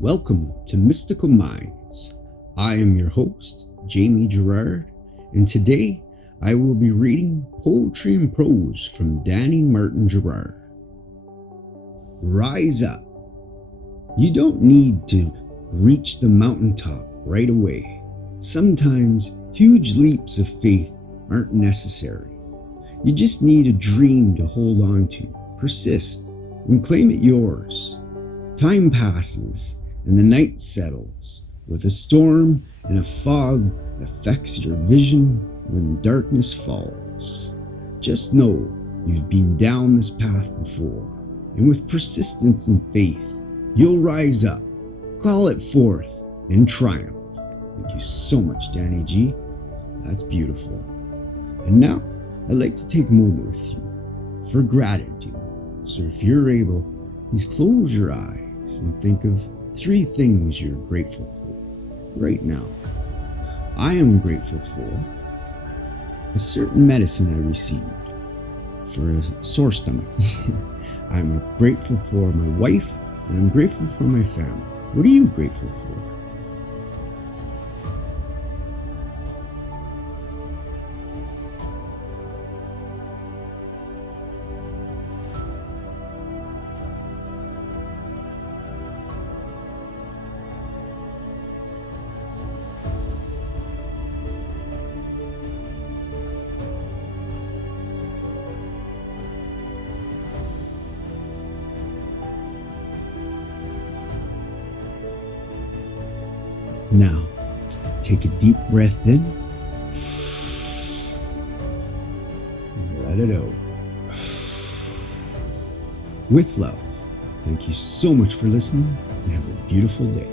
Welcome to Mystical Minds. I am your host, Jamie Girard, and today I will be reading Poetry and Prose from Danny Martin Girard. Rise up. You don't need to reach the mountaintop right away. Sometimes huge leaps of faith aren't necessary. You just need a dream to hold on to, persist, and claim it yours. Time passes and the night settles with a storm and a fog that affects your vision when darkness falls. Just know you've been down this path before, and with persistence and faith, you'll rise up, call it forth, and triumph. Thank you so much, Danny G. That's beautiful. And now, I'd like to take a moment with you for gratitude. So if you're able, please close your eyes and think of 3 things you're grateful for right now. I am grateful for a certain medicine I received for a sore stomach. I'm grateful for my wife, and I'm grateful for my family. What are you grateful for? Now, take a deep breath in and let it out. With love, thank you so much for listening and have a beautiful day.